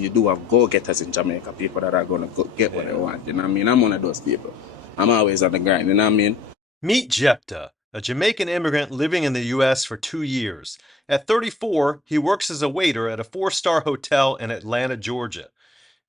you do have go-getters in Jamaica, people that are going to get what they want. You know what I mean? I'm one of those people. I'm always on the grind. You know what I mean? Meet Jephtha, a Jamaican immigrant living in the U.S. for 2 years. At 34, he works as a waiter at a 4-star hotel in Atlanta, Georgia.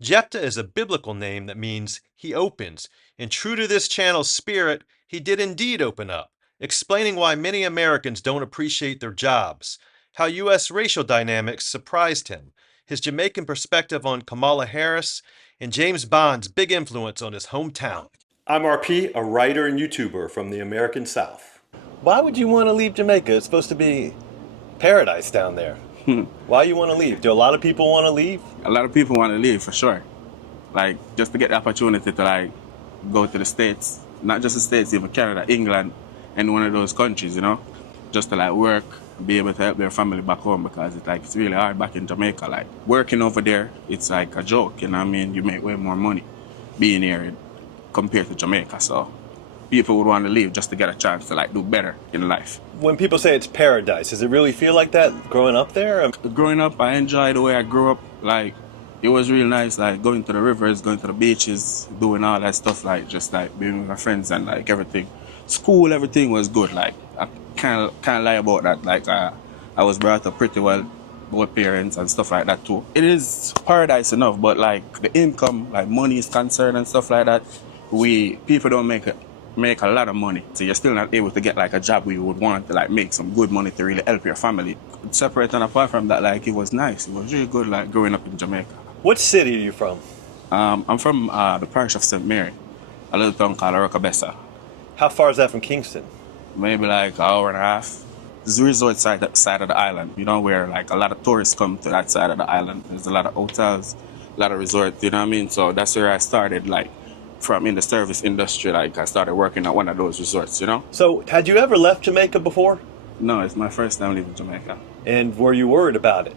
Jephtha is a biblical name that means he opens, and true to this channel's spirit, he did indeed open up, explaining why many Americans don't appreciate their jobs, how U.S. racial dynamics surprised him, his Jamaican perspective on Kamala Harris, and James Bond's big influence on his hometown. I'm RP, a writer and YouTuber from the American South. Why would you want to leave Jamaica? It's supposed to be paradise down there. Why you want to leave? Do a lot of people want to leave? A lot of people want to leave, for sure. Like, just to get the opportunity to, like, go to the States. Not just the States, even Canada, England, and one of those countries, you know? Just to, like, work, be able to help their family back home, because it's really hard back in Jamaica. Like, working over there, it's like a joke, you know what I mean? You make way more money being here compared to Jamaica, so people would want to leave just to get a chance to, like, do better in life. When people say it's paradise, does it really feel like that growing up there? Growing up, I enjoyed the way I grew up. Like, it was really nice, like, going to the rivers, going to the beaches, doing all that stuff, like, just, like, being with my friends and, like, everything. School, everything was good. Like, I can't lie about that. Like, I was brought up pretty well, both parents and stuff like that, too. It is paradise enough, but, like, the income, like, money is concerned and stuff like that, people don't make a lot of money, so you're still not able to get like a job where you would want to like make some good money to really help your family. Separate and apart from that, like, it was nice. It was really good, like, growing up in Jamaica. What city are you from? I'm from the Parish of St, a little town called Oracabessa. How far is that from Kingston? Maybe like an hour and a half. It's the resort side of the island, you know, where like a lot of tourists come to that side of the island. There's a lot of hotels, a lot of resorts, you know what I mean? So that's where I started, like, from in the service industry. Like, I started working at one of those resorts, you know? So, had you ever left Jamaica before? No, it's my first time leaving Jamaica. And were you worried about it?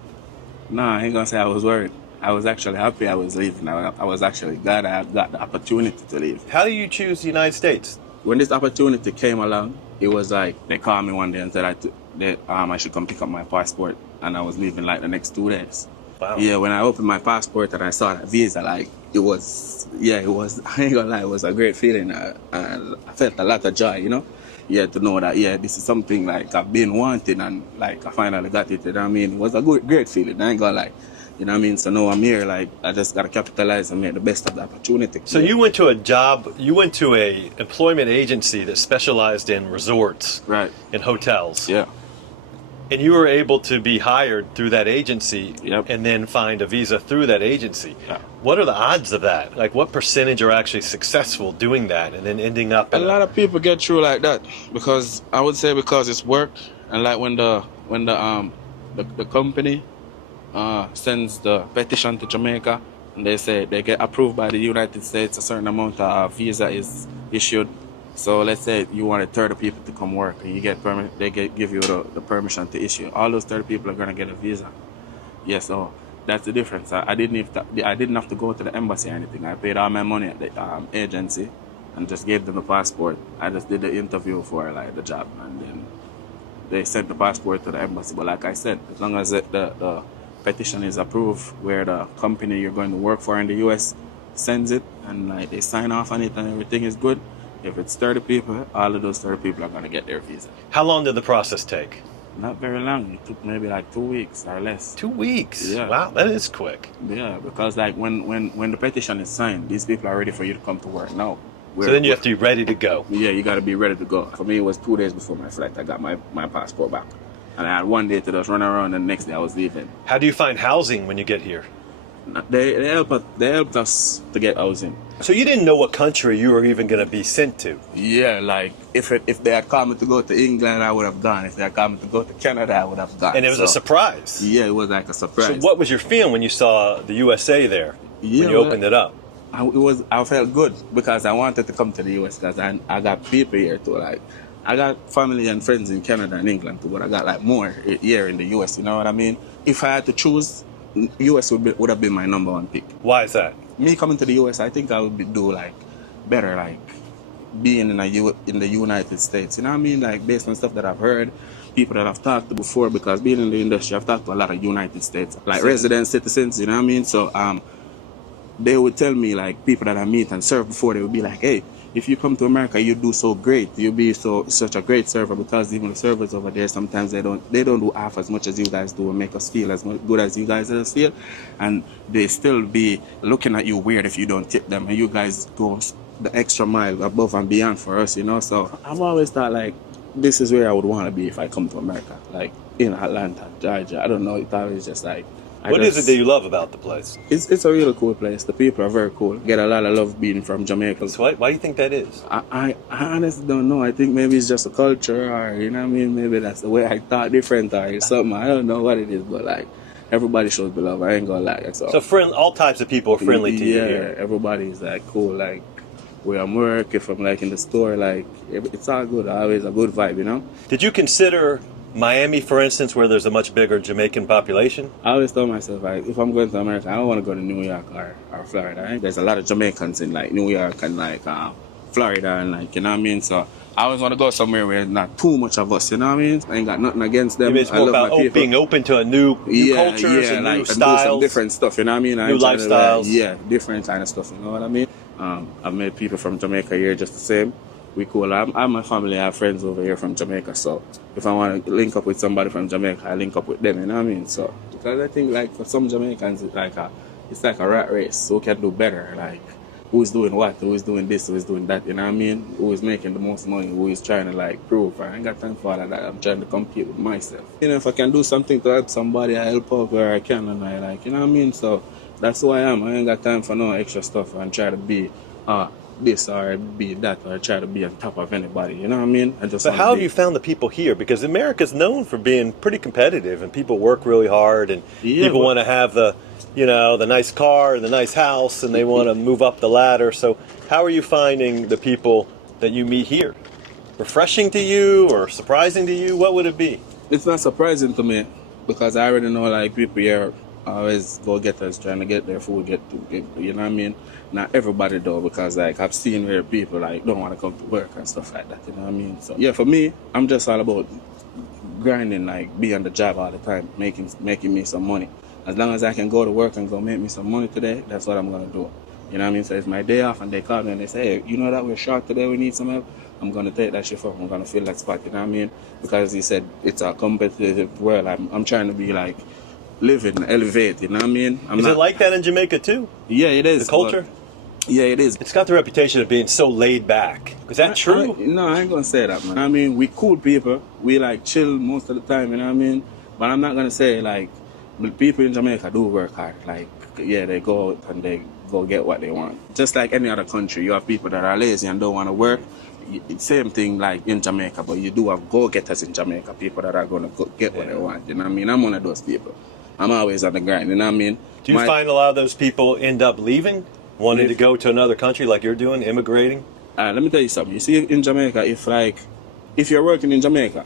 No, I ain't gonna say I was worried. I was actually happy I was leaving. I was actually glad I got the opportunity to leave. How do you choose the United States? When this opportunity came along, it was like, they called me one day and said I should come pick up my passport, and I was leaving like the next 2 days. Wow. Yeah, when I opened my passport and I saw that visa, like, it was, I ain't gonna lie, it was a great feeling. And I felt a lot of joy, you know? Yeah, to know that, this is something, like, I've been wanting, and, like, I finally got it, you know what I mean? It was a great feeling, I ain't gonna lie. You know what I mean? So now I'm here, like, I just gotta capitalize and make the best of the opportunity. So you went to a employment agency that specialized in resorts. Right. And hotels. Yeah. And you were able to be hired through that agency. Yep. And then find a visa through that agency. Yeah. What are the odds of that? Like, what percentage are actually successful doing that and then ending up in a lot of people get through like that, because I would say because it's work, and like when the company sends the petition to Jamaica and they say they get approved by the United States, a certain amount of visa is issued. So let's say you wanted 30 people to come work, and you get permit, they give you the permission to issue. All those 30 people are gonna get a visa. Yeah, so that's the difference. I didn't have to go to the embassy or anything. I paid all my money at the agency and just gave them the passport. I just did the interview for like the job, and then they sent the passport to the embassy. But like I said, as long as the petition is approved, where the company you're going to work for in the US sends it, and like they sign off on it and everything is good, if it's 30 people, all of those 30 people are going to get their visa. How long did the process take? Not very long. It took maybe like 2 weeks or less. 2 weeks? Yeah. Wow, that is quick. Yeah, because like when the petition is signed, these people are ready for you to come to work now. So then you have to be ready to go. Yeah, you got to be ready to go. For me, it was 2 days before my flight. I got my passport back. And I had 1 day to just run around, and the next day I was leaving. How do you find housing when you get here? They helped us to get housing. So you didn't know what country you were even going to be sent to? Yeah, like if they had called me to go to England, I would have gone. If they had called me to go to Canada, I would have gone. And it was a surprise? Yeah, it was like a surprise. So what was your feeling when you saw the USA there, when you opened it up? I felt good, because I wanted to come to the US, because I got people here too. Like, I got family and friends in Canada and England too, but I got like more here in the US, you know what I mean? If I had to choose, US would have been my number one pick. Why is that? Me coming to the US, I think I would do like better, like being in the United States, you know what I mean? Like, based on stuff that I've heard, people that I've talked to before, because being in the industry, I've talked to a lot of United States, like Citizens. resident citizens, you know what I mean? So they would tell me, like, people that I meet and serve before, they would be like, hey, if you come to America, you do so great. You'll be such a great server, because even the servers over there, sometimes they don't do half as much as you guys do and make us feel as good as you guys feel. And they still be looking at you weird if you don't tip them. And you guys go the extra mile above and beyond for us, you know? So I've always thought, like, this is where I would want to be if I come to America, like in Atlanta, Georgia. I don't know. It's always just like, What is it that you love about the place? It's a really cool place. The people are very cool. Get a lot of love being from Jamaica. So why do you think that is? I honestly don't know. I think maybe it's just a culture, or, you know what I mean? Maybe that's the way I thought different, or something. I don't know what it is, but like, everybody shows me love. I ain't gonna lie. So all types of people are friendly to you yeah, here. everybody's like cool. Like, where I'm work, if I'm like in the store, like, it's all good. Always a good vibe, you know? Did you consider Miami, for instance, where there's a much bigger Jamaican population? I always tell myself, like, if I'm going to America, I don't want to go to New York or Florida. Right? There's a lot of Jamaicans in like New York and like Florida, and like, you know what I mean? So I always want to go somewhere where there's not too much of us, you know what I mean? I ain't got nothing against them. Maybe it's more about being open to new cultures and like, new and do styles. some different stuff, you know what I mean? New lifestyles. Different kind of stuff, you know what I mean? I've met people from Jamaica here just the same. We cool. I'm my family, I have friends over here from Jamaica, so if I want to link up with somebody from Jamaica, I link up with them, you know what I mean? So, because I think, like, for some Jamaicans, it's like a rat race, who can do better, like, who's doing what, who's doing this, who's doing that, you know what I mean? Who is making the most money, who is trying to, like, prove. I ain't got time for all of that. I'm trying to compete with myself. You know, if I can do something to help somebody, I help out where I can, and I, like, you know what I mean? So that's who I am. I ain't got time for no extra stuff and try to be this or be that, or try to be on top of anybody, you know what I mean? But how have you found the people here? Because America's known for being pretty competitive, and people work really hard, and people want to have the nice car and the nice house, and they want to move up the ladder. So how are you finding the people that you meet here? Refreshing to you or surprising to you? What would it be? It's not surprising to me, because I already know, like, people here always go-getters trying to get their food, you know what I mean? Not everybody though, because like I've seen where people like don't want to come to work and stuff like that, you know what I mean? So yeah, for me, I'm just all about grinding, like, be on the job all the time, making me some money. As long as I can go to work and go make me some money today, that's what I'm gonna do. You know what I mean? So it's my day off and they call me and they say, hey, you know that we're short today, we need some help. I'm gonna take that shift up. I'm gonna fill that spot, you know what I mean? Because he said it's a competitive world. I'm trying to be like living, elevate, you know what I mean? Is it like that in Jamaica too? Yeah, it is. The culture? Yeah, it is. It's got the reputation of being so laid back. Is that true? No, I ain't gonna say that, man. I mean, we cool people. We like chill most of the time, you know what I mean? But I'm not gonna say, like, people in Jamaica do work hard. Like, yeah, they go out and they go get what they want. Just like any other country, you have people that are lazy and don't want to work. Same thing like in Jamaica, but you do have go-getters in Jamaica, people that are gonna get what they want, you know what I mean? I'm one of those people. I'm always on the grind, you know what I mean? Do you find a lot of those people end up leaving? Wanting to go to another country like you're doing, immigrating? Let me tell you something. You see, in Jamaica, if you're working in Jamaica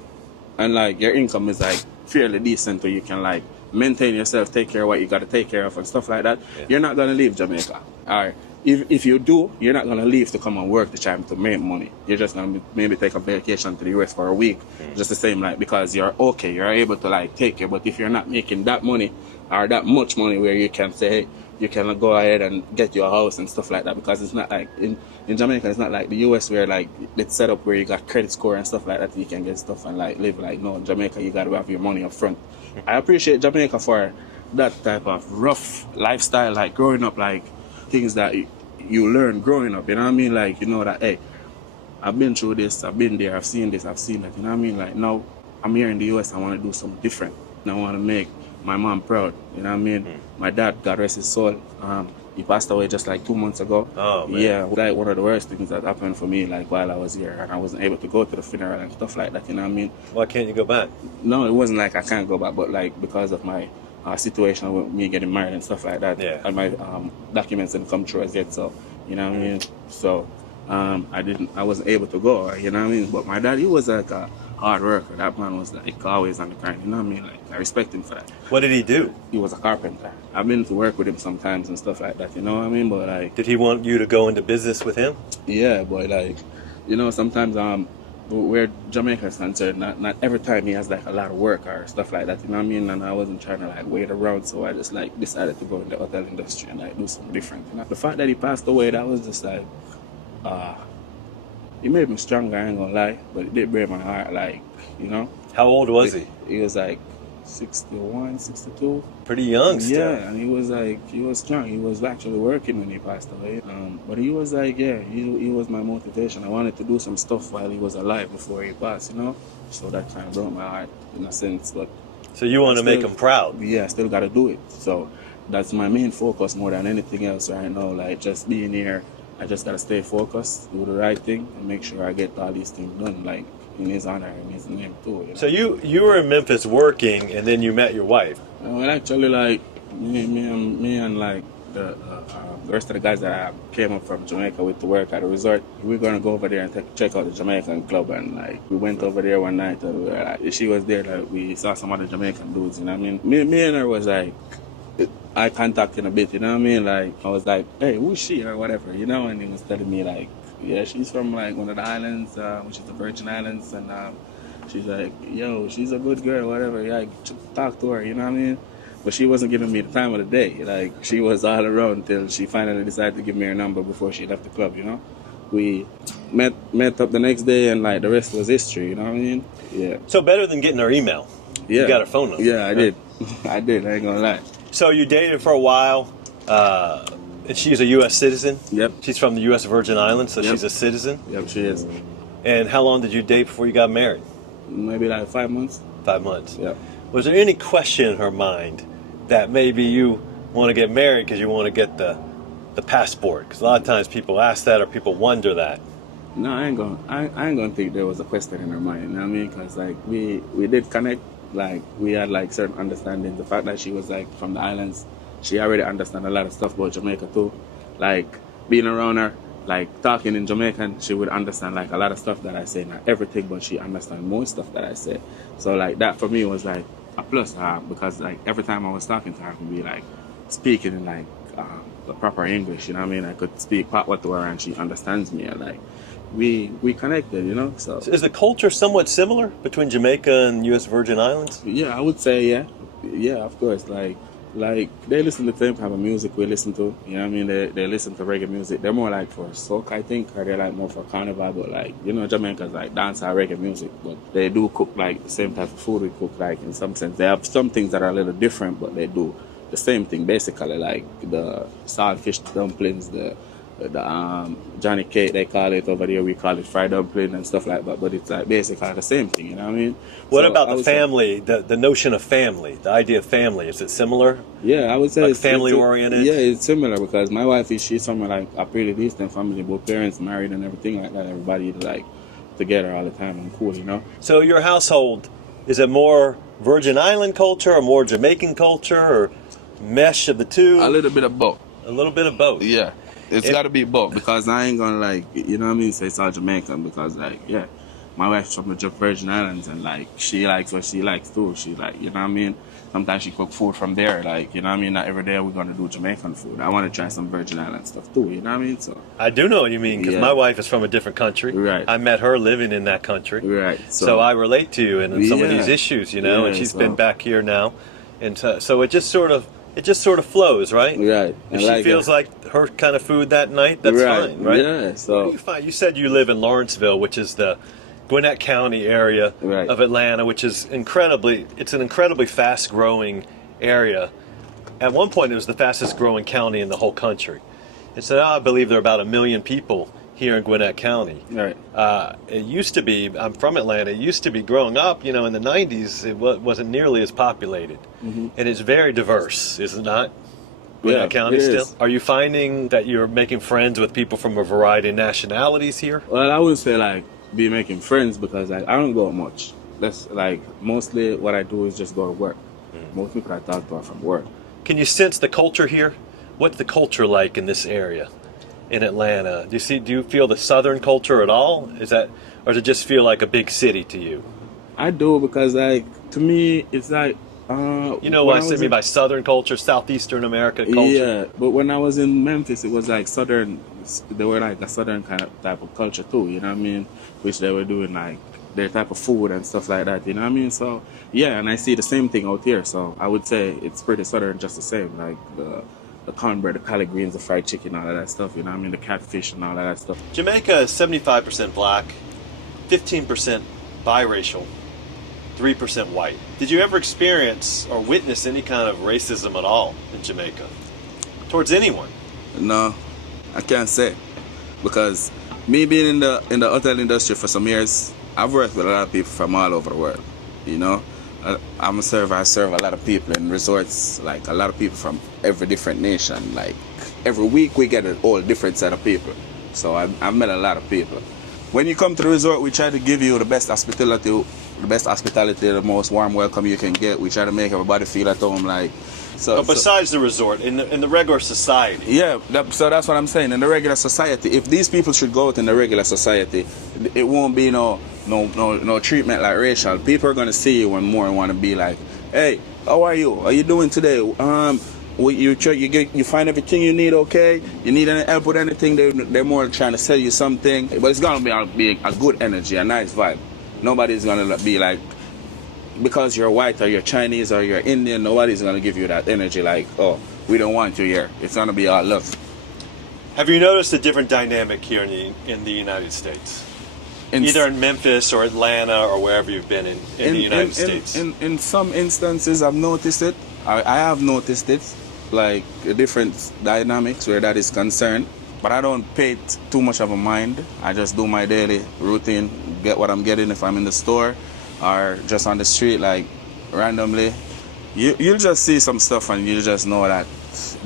and like your income is like fairly decent, or you can like maintain yourself, take care of what you got to take care of and stuff like that, you're not going to leave Jamaica. Or if you do, you're not going to leave to come and work to try to make money. You're just going to maybe take a vacation to the US for a week, just the same, like, because you're okay, you're able to like take care. But if you're not making that money or that much money where you can say, hey, you can go ahead and get your house and stuff like that, because it's not like in Jamaica, it's not like the US where like it's set up where you got credit score and stuff like that, you can get stuff and like live. Like, no, in Jamaica you got to have your money up front. I appreciate Jamaica for that type of rough lifestyle, like growing up, like things that you learn growing up, you know what I mean? Like, you know that, hey, I've been through this, I've been there, I've seen this, I've seen that, you know what I mean? Like, now I'm here in the US, I want to do something different, and I want to make my mom proud, you know what I mean? My dad, God rest his soul, he passed away just like 2 months ago. Oh, man. Yeah, like one of the worst things that happened for me, like while I was here, and I wasn't able to go to the funeral and stuff like that, you know what I mean? Why can't you go back? No, it wasn't like I can't go back, but like because of my situation with me getting married and stuff like that, and my documents didn't come through as yet, so, you know what I mean? So I wasn't able to go, you know what I mean? But my dad, he was like a hard worker. That man was like always on the grind, you know what I mean? Like, I respect him for that. What did he do? He was a carpenter. I've been to work with him sometimes and stuff like that, you know what I mean? But like, did he want you to go into business with him? Yeah, but like, you know, sometimes where Jamaica is concerned, not every time he has like a lot of work or stuff like that, you know what I mean? And I wasn't trying to like wait around, so I just like decided to go in the hotel industry and like do something different. You know? The fact that he passed away, that was just like, it made me stronger, I ain't gonna lie, but it did break my heart, like, you know? How old was he? He was like 61, 62. Pretty young still. Yeah, and he was strong. He was actually working when he passed away. But he was like, yeah, he was my motivation. I wanted to do some stuff while he was alive before he passed, you know? So that kind of broke my heart in a sense. But so you want to make him proud? Yeah, I still got to do it. So that's my main focus more than anything else right now. Like just being here, I just got to stay focused, do the right thing, and make sure I get all these things done, like in his honor and his name too. You know? So you were in Memphis working, and then you met your wife. Well, actually, like me and like the rest of the guys that came up from Jamaica with to work at the resort, we were gonna go over there and check out the Jamaican club, and like we went over there one night, and we were, like, she was there, like we saw some other Jamaican dudes, you know what I mean? Me and her was like eye contact in a bit, you know what I mean? Like I was like, hey, who's she or whatever, you know? And he was telling me like, yeah, she's from like one of the islands, which is the Virgin Islands, and she's like, yo, she's a good girl, whatever. Yeah, talk to her, you know what I mean? But she wasn't giving me the time of the day. Like she was all around till she finally decided to give me her number before she left the club, you know? We met up the next day, and like the rest was history, you know what I mean? Yeah. So better than getting her email. Yeah. You got her phone number. Yeah, I did. I did, I ain't gonna lie. So you dated for a while. And she's a U.S. citizen? Yep. She's from the U.S. Virgin Islands, so Yep. she's a citizen? Yep, she is. And how long did you date before you got married? Maybe like 5 months. 5 months. Yep. Was there any question in her mind that maybe you want to get married because you want to get the passport? Because a lot of times people ask that or people wonder that. No, I ain't gonna think there was a question in her mind, you know what I mean? Because like we did connect, like we had like certain understanding. The fact that she was like from the islands, she already understand a lot of stuff about Jamaica too. Like being around her, like talking in Jamaican, she would understand like a lot of stuff that I say, not everything, but she understand most stuff that I say. So like that for me was like a plus because like every time I was talking to her, I could be like speaking in like the proper English, you know what I mean? I could speak patois to her and she understands me, and like we connected, you know. So is the culture somewhat similar between Jamaica and U.S. Virgin Islands? Yeah, I would say yeah, of course. Like they listen to the same kind of music we listen to, you know what I mean? They listen to reggae music. They're more like for soca, I think, or they're like more for carnival, but like, you know, Jamaicans like dance or reggae music, but they do cook like the same type of food we cook, like in some sense. They have some things that are a little different, but they do the same thing basically, like the saltfish dumplings, the Johnnycakes, they call it over there, we call it fried dumpling and stuff like that, but it's like basically the same thing, you know what I mean? What about the family, the notion of family, the idea of family, is it similar? Yeah, I would say like it's family oriented? Yeah, it's similar because my wife, she's from like a pretty decent family, both parents married and everything like that, everybody like together all the time and cool, you know? So your household, is it more Virgin Island culture or more Jamaican culture or mesh of the two? A little bit of both. A little bit of both. Yeah. It's got to be both because I ain't gonna like, you know what I mean, say it's all Jamaican because like, yeah, my wife's from the Jamaica Virgin Islands and like she likes what she likes too. She like, you know what I mean, sometimes she cook food from there, like, you know what I mean, not every day we're gonna do Jamaican food. I want to try some Virgin Island stuff too, you know what I mean? So I do know what you mean because my wife is from a different country. Right. I met her living in that country. Right. So I relate to you in some of these issues, you know, and she's been back here now, and so it just sort of flows, right? Right. If she feels like her kind of food that night, that's fine, right? Yeah. So what do you find? You said you live in Lawrenceville, which is the Gwinnett County area of Atlanta, which is an incredibly fast-growing area. At one point, it was the fastest-growing county in the whole country. And so now I believe there are about 1 million people here in Gwinnett County. Right. It used to be, I'm from Atlanta, it used to be growing up, you know, in the 90s, it wasn't nearly as populated. Mm-hmm. And it's very diverse, is it not? Gwinnett County still? Is. Are you finding that you're making friends with people from a variety of nationalities here? Well, I wouldn't say like be making friends because like I don't go out much. That's like mostly what I do is just go to work. Most people I talk to are from work. Can you sense the culture here? What's the culture like in this area, in Atlanta? Do you feel the Southern culture at all? Or does it just feel like a big city to you? I do because like to me it's like You know when what I mean by Southern culture, Southeastern America culture? yeah, but when I was in Memphis, it was like Southern. They were like a Southern kind of type of culture too. You know what I mean? Which they were doing like their type of food and stuff like that. You know what I mean? So yeah, and I see the same thing out here. So I would say it's pretty Southern, just the same. Like the cornbread, the collard greens, the fried chicken, all of that stuff. You know what I mean? The catfish and all of that stuff. Jamaica is 75% black, 15% biracial, 3% white. Did you ever experience or witness any kind of racism at all in Jamaica towards anyone? No, I can't say, because me being in the hotel industry for some years, I've worked with a lot of people from all over the world. You know, I'm a server. I serve a lot of people in resorts, like a lot of people from every different nation. Like every week we get a whole different set of people. So I've met a lot of people. When you come to the resort, we try to give you the best hospitality, the most warm welcome you can get. We try to make everybody feel at home. Like so. But besides the resort, in the regular society. Yeah, so that's what I'm saying. In the regular society, if these people should go out in the regular society, it won't be no treatment like racial. People are gonna see you and more and want to be like, hey, how are you? How are you doing today? You find everything you need, okay? You need any help with anything? They're more trying to sell you something, but it's gonna be a good energy, a nice vibe. Nobody's gonna be like, because you're white or you're Chinese or you're Indian, nobody's gonna give you that energy like, oh, we don't want you here. It's gonna be all love. Have you noticed a different dynamic here in the United States? Either in Memphis or Atlanta or wherever you've been in the United States. In some instances, I've noticed it. I have noticed it, like different dynamics where that is concerned. But I don't pay it too much of a mind. I just do my daily routine, get what I'm getting if I'm in the store or just on the street, like randomly. You'll just see some stuff and you just know that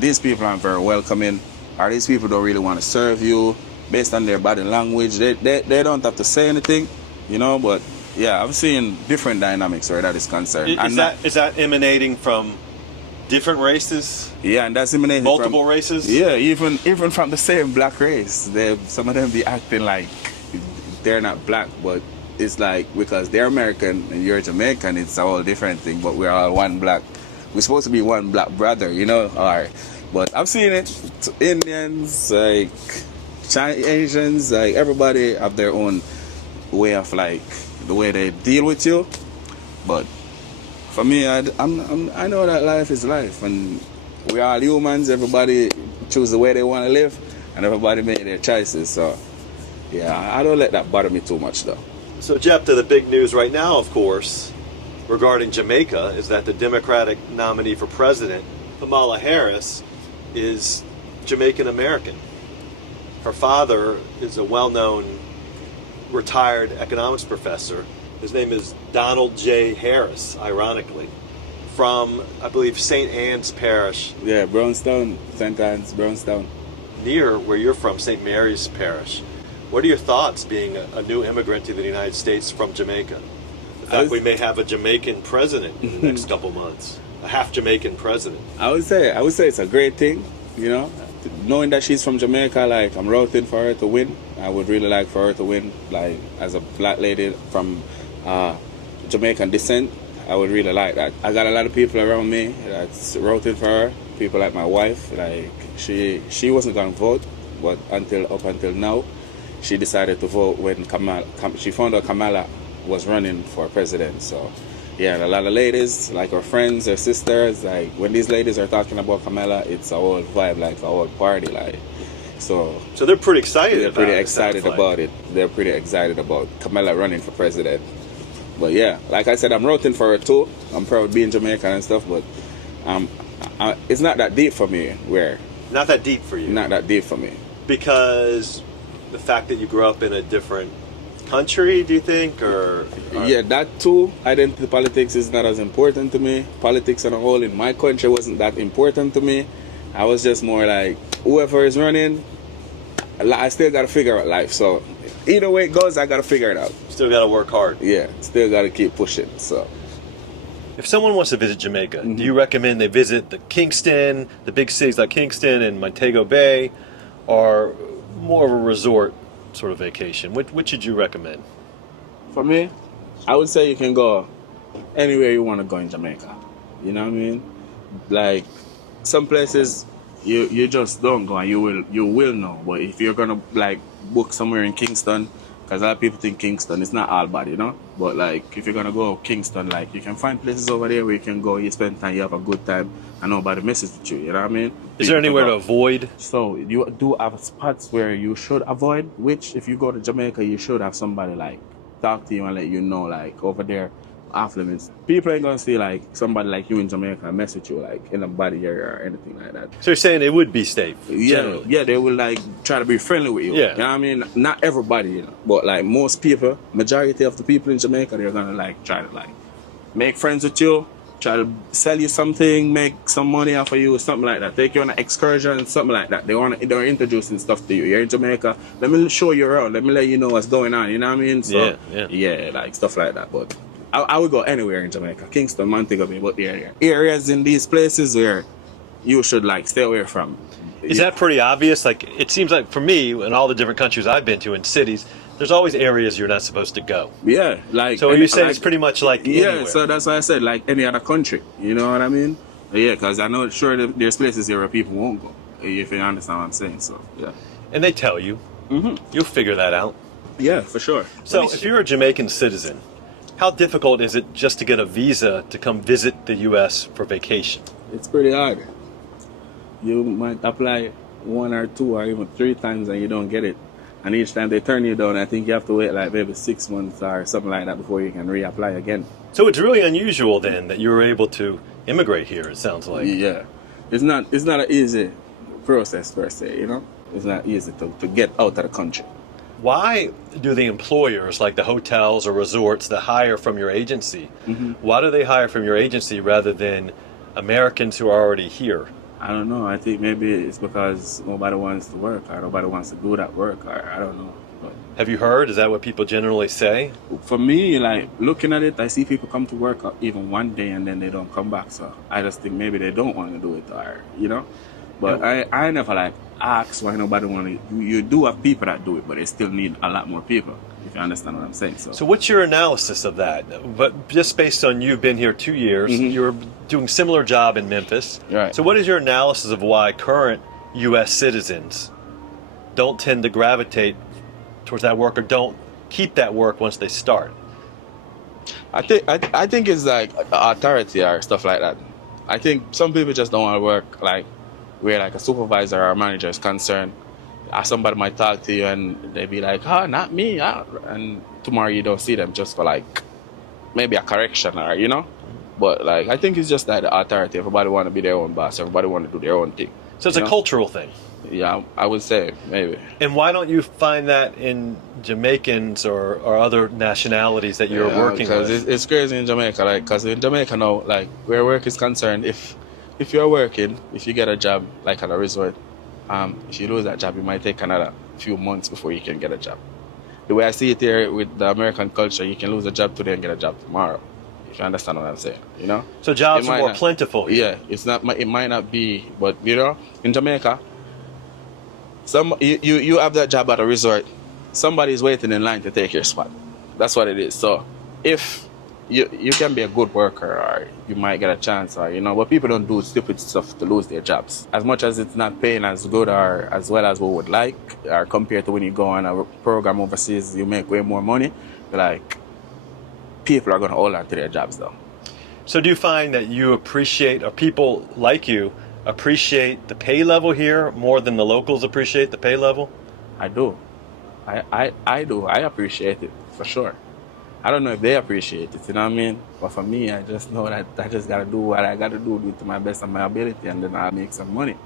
these people aren't very welcoming, or these people don't really want to serve you based on their body language. They don't have to say anything, you know, but yeah, I've seen different dynamics where that is concerned. Is that emanating from different races? Yeah, and that's emanating multiple races? Yeah, even from the same black race. Some of them be acting like they're not black, but it's like because they're American and you're Jamaican, it's a whole different thing, but we're all one black. We're supposed to be one black brother, you know? But I've seen it. Indians, like Chinese, Asians, like everybody have their own way of like the way they deal with you. But for me, I know that life is life, and we're all humans. Everybody choose the way they want to live, and everybody make their choices. So yeah, I don't let that bother me too much though. So Jephtha, the big news right now, of course, regarding Jamaica is that the Democratic nominee for president, Kamala Harris, is Jamaican American. Her father is a well-known retired economics professor. His name is Donald J. Harris, ironically, from, I believe, St. Anne's Parish. Yeah, Brownstown, St. Anne's, Brownstown. Near where you're from, St. Mary's Parish. What are your thoughts being a new immigrant to the United States from Jamaica? The fact we may have a Jamaican president in the next couple months, a half Jamaican president. I would say it's a great thing, you know. Knowing that she's from Jamaica, like I'm rooting for her to win. I would really like for her to win, like as a black lady from Jamaican descent. I would really like that. I got a lot of people around me that's rooting for her. People like my wife, like she wasn't gonna vote, but up until now, she decided to vote when she found out Kamala was running for president. So yeah, and a lot of ladies, like her friends, her sisters, like when these ladies are talking about Kamala, it's a whole vibe, like a whole party, like. So they're pretty excited. They're pretty excited about it. They're pretty excited about Kamala running for president. But yeah, like I said, I'm rooting for her too. I'm proud of being Jamaican and stuff, but it's not that deep for me. Not that deep for you? Not that deep for me. Because the fact that you grew up in a different country, do you think, or? Yeah, that too. Identity politics is not as important to me. Politics on a whole in my country wasn't that important to me. I was just more like, whoever is running, I still got to figure out life. So either way it goes, I got to figure it out. Still got to work hard. Yeah, still got to keep pushing. So if someone wants to visit Jamaica, do you recommend they visit the big cities like Kingston and Montego Bay, or more of a resort sort of vacation? Which should you recommend? For me, I would say you can go anywhere you want to go in Jamaica. You know what I mean? Like some places you just don't go and you will know. But if you're gonna like book somewhere in Kingston, because a lot of people think Kingston is not all bad, you know. But like if you're gonna go Kingston, like you can find places over there where you can go, you spend time, you have a good time, and nobody messes with you. You know what I mean? Is there anywhere to avoid? So you do have spots where you should avoid. Which if you go to Jamaica, you should have somebody like talk to you and let you know like over there off limits. People ain't gonna see like somebody like you in Jamaica mess with you like in a body area or anything like that. So you're saying it would be safe? Yeah, yeah, they will like try to be friendly with you. Yeah. You know what I mean? Not everybody, you know, but like most people, majority of the people in Jamaica, they're gonna like try to like make friends with you, try to sell you something, make some money off of you, something like that. Take you on an excursion, something like that. They're introducing stuff to you. You're in Jamaica. Let me show you around. Let me let you know what's going on. You know what I mean? So yeah, like stuff like that. But I would go anywhere in Jamaica, Kingston, Montego Bay, but the areas in these places where you should like stay away from. Is that pretty obvious? Like it seems like for me, in all the different countries I've been to in cities, there's always areas you're not supposed to go. Yeah, like so. You say like, it's pretty much like anywhere. So that's why I said like any other country. You know what I mean? Yeah, because I know sure there's places here where people won't go. If you understand what I'm saying, so yeah. And they tell you, you'll figure that out. Yeah, for sure. So if you're a Jamaican citizen, how difficult is it just to get a visa to come visit the U.S. for vacation? It's pretty hard. You might apply 1 or 2 or even 3 times and you don't get it. And each time they turn you down, I think you have to wait like maybe 6 months or something like that before you can reapply again. So it's really unusual then that you were able to immigrate here, it sounds like. Yeah. It's not an easy process per se, you know? It's not easy to get out of the country. Why do the employers, like the hotels or resorts that hire from your agency, why do they hire from your agency rather than Americans who are already here? I don't know. I think maybe it's because nobody wants to work or nobody wants to do that work or I don't know. But have you heard? Is that what people generally say? For me, like looking at it, I see people come to work even one day and then they don't come back. So I just think maybe they don't want to do it or, you know. But I never like ask why nobody want to. You do have people that do it, but they still need a lot more people, if you understand what I'm saying. So what's your analysis of that? But just based on you've been here 2 years, you're doing similar job in Memphis. Right. So what is your analysis of why current U.S. citizens don't tend to gravitate towards that work or don't keep that work once they start? I think it's like authority or stuff like that. I think some people just don't want to work like where like a supervisor or a manager is concerned. Somebody might talk to you and they be like, oh, not me. And tomorrow you don't see them just for like maybe a correction or, you know. But like I think it's just that the authority. Everybody want to be their own boss. Everybody want to do their own thing. So it's a cultural thing. Yeah, I would say maybe. And why don't you find that in Jamaicans or other nationalities that you're working with? Because it's crazy in Jamaica. Like, because in Jamaica now, like where work is concerned, if you're working, if you get a job like at a resort, if you lose that job, it might take another few months before you can get a job. The way I see it here with the American culture, you can lose a job today and get a job tomorrow. If you understand what I'm saying, you know. So jobs are more plentiful here. Yeah, it's not. It might not be, but you know, in Jamaica, you have that job at a resort, somebody's waiting in line to take your spot. That's what it is. So if you can be a good worker or you might get a chance or, you know, but people don't do stupid stuff to lose their jobs. As much as it's not paying as good or as well as we would like, or compared to when you go on a program overseas, you make way more money, like people are going to hold on to their jobs though. So do you find that you appreciate, or people like you appreciate the pay level here more than the locals appreciate the pay level? I do. I do. I appreciate it for sure. I don't know if they appreciate it, you know what I mean? But for me, I just know that I just got to do what I got to do to my best of my ability, and then I'll make some money.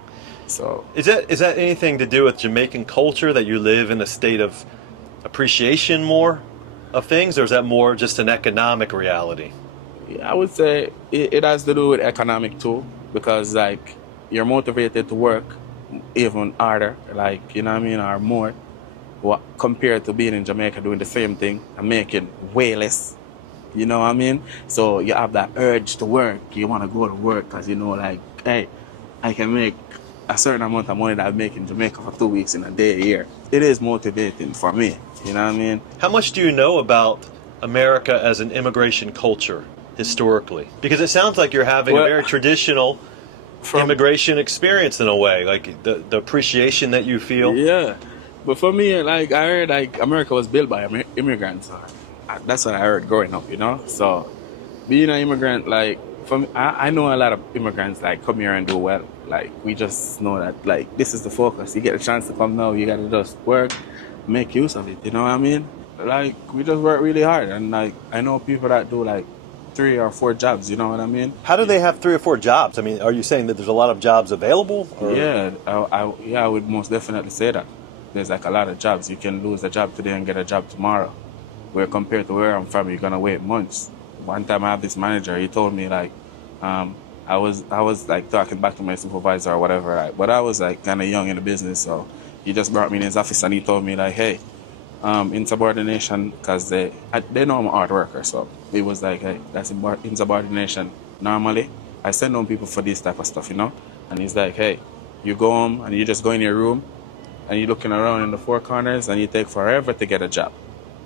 So is that anything to do with Jamaican culture, that you live in a state of appreciation more of things, or is that more just an economic reality? Yeah, I would say it has to do with economic too, because like you're motivated to work even harder, like, you know what I mean, or more. Compared to being in Jamaica doing the same thing and making way less, you know what I mean? So you have that urge to work. You want to go to work because you know, like, hey, I can make a certain amount of money that I make in Jamaica for 2 weeks in a day a year. It is motivating for me, you know what I mean? How much do you know about America as an immigration culture? historically? Because it sounds like you're having a Well, very traditional from immigration experience in a way, like the appreciation that you feel. yeah, but for me, like I heard, like America was built by immigrants. That's what I heard growing up, you know. So being an immigrant, like for me, I know a lot of immigrants like come here and do well. Like we just know that like this is the focus. You get a chance to come now, you gotta just work, make use of it. You know what I mean? Like we just work really hard, and like I know people that do like 3 or 4 jobs. You know what I mean? How do they have 3 or 4 jobs? I mean, are you saying that there's a lot of jobs available? Or? Yeah, I would most definitely say that. There's like a lot of jobs. You can lose a job today and get a job tomorrow. Where compared to where I'm from, you're gonna wait months. One time I have this manager, he told me like, I was like talking back to my supervisor or whatever, like, but I was like kind of young in the business, so he just brought me in his office and he told me like, hey, insubordination, because they know I'm a hard worker, so he was like, hey, that's insubordination. Normally, I send on people for this type of stuff, you know, and he's like, hey, you go home and you just go in your room and you're looking around in the 4 corners and you take forever to get a job.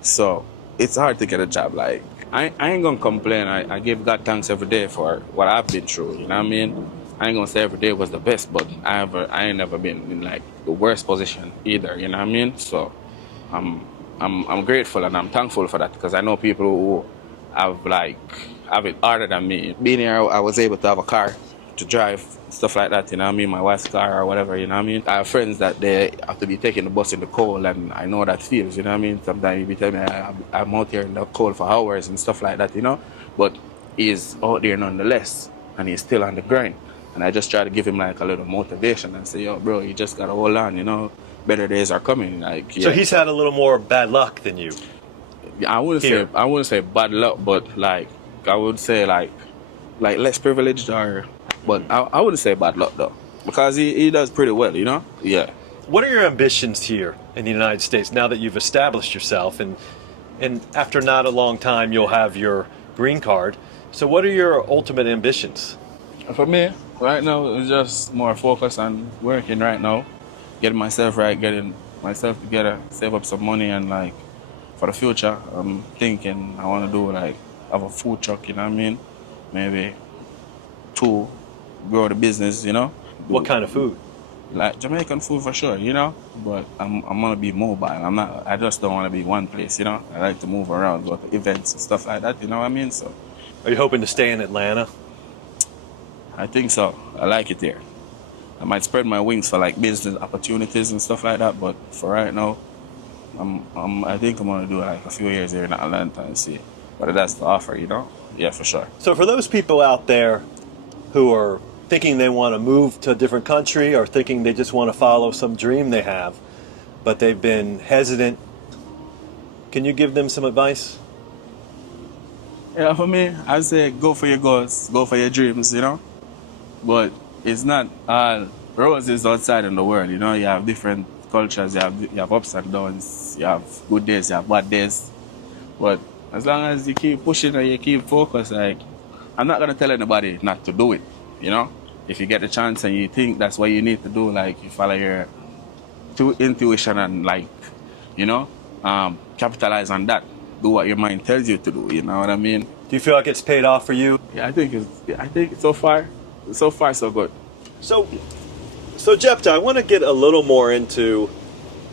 So it's hard to get a job. Like I ain't gonna complain. I give God thanks every day for what I've been through. You know what I mean? I ain't gonna say every day was the best, but I ain't never been in like the worst position either. You know what I mean? So I'm grateful and I'm thankful for that, because I know people who have it harder than me. Being here, I was able to have a car to drive, stuff like that, you know what I mean, my wife's car or whatever, you know what I mean. I have friends that they have to be taking the bus in the cold, and I know that feels, you know what I mean. Sometimes you be telling me I'm out here in the cold for hours and stuff like that, you know, but he's out there nonetheless, and he's still on the grind. And I just try to give him like a little motivation and say, yo, bro, you just gotta hold on, you know, better days are coming. Like, yeah. So he's had a little more bad luck than you. I wouldn't say bad luck, but like I would say like less privileged, or but I wouldn't say bad luck though, because he does pretty well, you know. Yeah. What are your ambitions here in the United States now that you've established yourself, and after not a long time you'll have your green card? So what are your ultimate ambitions? For me, right now it's just more focused on working right now, getting myself right, getting myself together, save up some money, and like for the future, I'm thinking I want to do like have a food truck, you know what I mean? Maybe 2, grow the business, you know? What kind of food? Like Jamaican food for sure, you know? But I'm gonna be mobile. I just don't wanna be one place, you know? I like to move around, go to events and stuff like that, you know what I mean? So Are you hoping to stay in Atlanta? I think so. I like it there. I might spread my wings for like business opportunities and stuff like that, but for right now, I think I'm gonna do like a few years here in Atlanta and see what that's the offer, you know? Yeah, for sure. So for those people out there who are thinking they want to move to a different country, or thinking they just want to follow some dream they have, but they've been hesitant, can you give them some advice? Yeah, for me, I'd say go for your goals, go for your dreams, you know? But it's not all roses outside in the world, you know? You have different cultures, you have ups and downs, you have good days, you have bad days. But as long as you keep pushing and you keep focused, like, I'm not going to tell anybody not to do it, you know? If you get the chance and you think that's what you need to do, like, you follow your intuition and, like, you know, capitalize on that. Do what your mind tells you to do, you know what I mean? Do you feel like it's paid off for you? Yeah, I think so far so good. So Jephtha, I want to get a little more into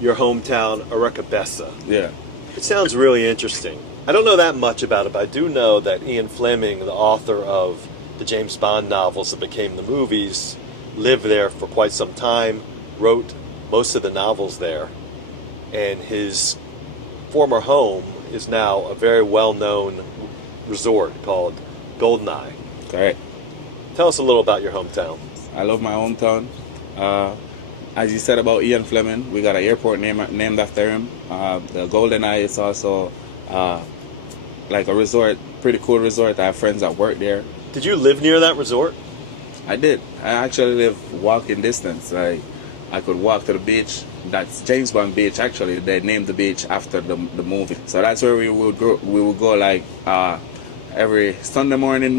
your hometown, Oracabessa. Yeah. It sounds really interesting. I don't know that much about it, but I do know that Ian Fleming, the author of the James Bond novels that became the movies, lived there for quite some time, wrote most of the novels there, and his former home is now a very well-known resort called Goldeneye. Correct. Tell us a little about your hometown. I love my hometown. As you said about Ian Fleming, we got an airport named after him. The Goldeneye is also like a resort, pretty cool resort. I have friends that work there. Did you live near that resort? I did. I actually live walking distance. I could walk to the beach. That's James Bond Beach. Actually, they named the beach after the movie. So that's where we would go like every Sunday morning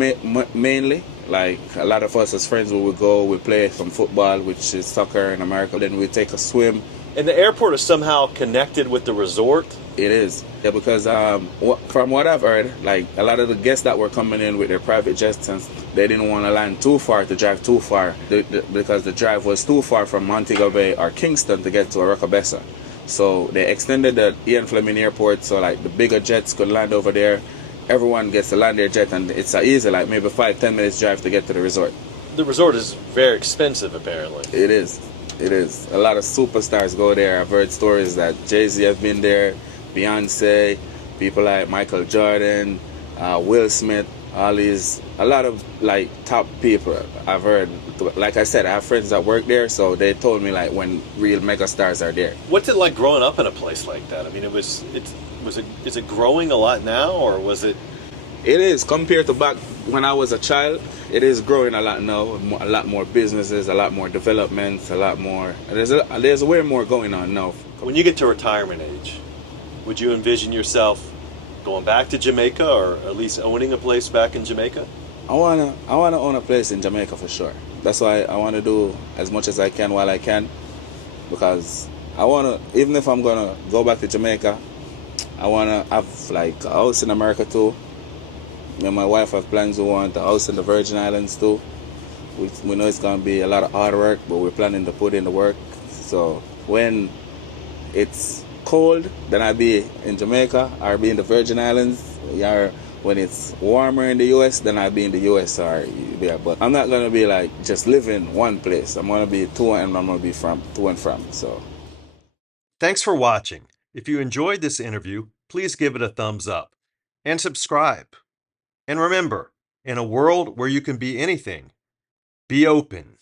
mainly. Like a lot of us as friends, we would go, we play some football, which is soccer in America. Then we take a swim And the airport is somehow connected with the resort? It is. Yeah, because from what I've heard, like a lot of the guests that were coming in with their private jets, and they didn't want to land too far, to drive too far, because the drive was too far from Montego Bay or Kingston to get to Oracabessa. So they extended the Ian Fleming Airport so like the bigger jets could land over there. Everyone gets to land their jet, and it's a easy, like maybe 5-10 minutes drive to get to the resort. The resort is very expensive, apparently. It is. It is. A lot of superstars go there. I've heard stories that Jay-Z have been there, Beyonce, people like Michael Jordan, Will Smith, all these, a lot of like top people I've heard. Like I said, I have friends that work there, so they told me like when real mega stars are there. What's it like growing up in a place like that? I mean, is it growing a lot now, or was it? It is, compared to back when I was a child. It is growing a lot now. A lot more businesses, a lot more developments, a lot more. There's way more going on now. When you get to retirement age, would you envision yourself going back to Jamaica, or at least owning a place back in Jamaica? I wanna own a place in Jamaica for sure. That's why I wanna do as much as I can while I can, because I wanna, even if I'm gonna go back to Jamaica, I wanna have like a house in America too. Me and my wife have plans. We want a house in the Virgin Islands too. We know it's gonna be a lot of hard work, but we're planning to put in the work. So when it's cold, then I'll be in Jamaica, or be in the Virgin Islands. Or when it's warmer in the US, then I'll be in the US or there. But I'm not gonna be like just live in one place. I'm gonna be to and from. So Thanks for watching. If you enjoyed this interview, please give it a thumbs up and subscribe. And remember, in a world where you can be anything, be open.